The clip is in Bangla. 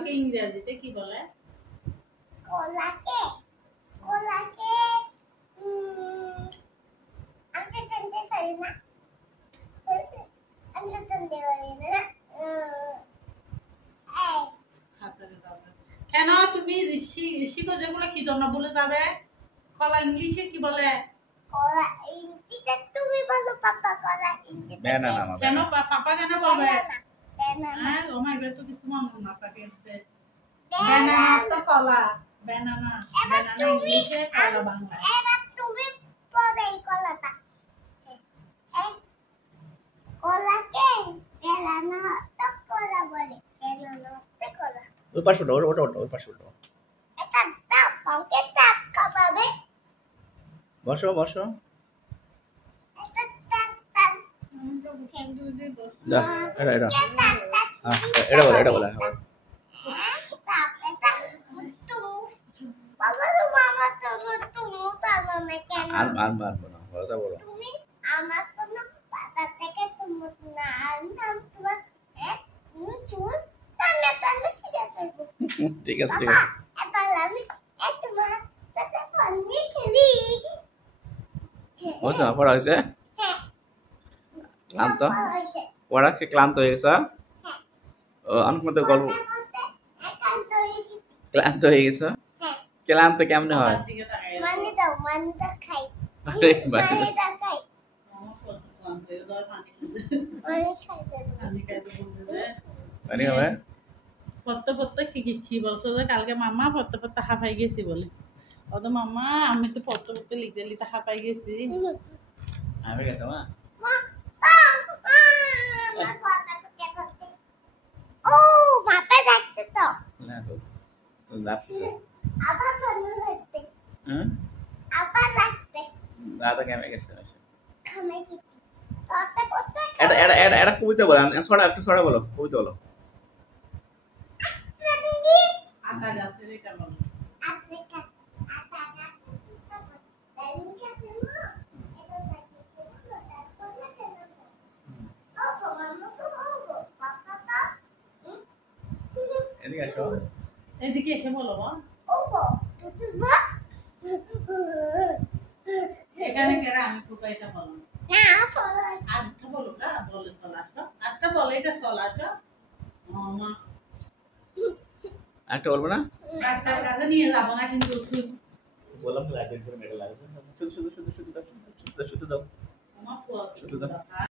কলাকে ইংরেজিতে কি বলে? কলাকে কলাকে আমি তো জানতে পারি না। আমি তো জানতে পারি না। এই কেন তুমি শিখো যেগুলো কি জন্য বলে যাবে? কলা ইংলিশে কি বলে? কলা ইংরেজিতে তুমি বলো পাপা কলা ইংরেজিতে ব্যানানা কেন পাপা কেন বলবে? ব্যানানা হ্যাঁ ওমা এবার তো কিছু মনে না থাকে যে ব্যানানা তো কলা ব্যানানা ব্যানানা ইংলিশে কলা বাংলা। এবার তুমি বলো এই কলাটা এই কলাকে ব্যানানা তো কলা বলে ব্যানানা তো কলা ওই পাশে ওটা ওই পাশে এটা দাও পাকে টাক খাবে বসো এটা টাক টাক তো বুঝান দুই বস দা এটা এটা বলে আর না বলতা বলো তুমি আমার কোনো পাতা থেকে তুমি না আনতাম তোমার এক চুল টানে টানে ছিঁড়ে ফেলবো ঠিক আছে এবার আমি তোমার সাথে পানি খেলি বসো পড়া হয়েছে হ্যাঁ ক্লান্ত হয়েছে পড়া কি ক্লান্ত হয়ে গেছে ও অনেক মতো গল্প একান্ত হয়ে গেছি ক্লান্ত হয়ে গেছে হ্যাঁ ক্লান্ত কেমনে হয় দিকে তাকায় মানে দাও মানটা খাই আরে ভাই মানেটা খাই আমার কত ক্লান্ত হয়ে যায় পানি মানে খাইতে পানি খাইতে বলতে যে জানি হবে পড়তে কি বলছো যে কালকে মামা পড়তে হাঁপাই গেছি বলে অত মামা আমি তো পড়তে লিখতে হাঁপাই গেছি আমি গেছে মা ও মাথা যাচ্ছে তো না তো যাচ্ছে আবার বন্ধ হচ্ছে হুম আবার যাচ্ছে দাদা কেমন গেছে খামেছি পড়তে পড়তে এটা কবিতা বলো একটু ছড়া বলো কবিতা বলো আটা গাছের এটা বলো এদিকে আসো এদিকে এসে বলো মা এখানে কেরা আমি খুব এটা বলো আটটা বলো না বলে চল আসো আটটা বলে এটা চল আসো মা একটা বলবো না ডাক্তার কাছে নিয়ে যাবো না কিন্তু বললাম তো লাইটের করে মেডেল লাগবে শুধু দাও আমার ফুয়া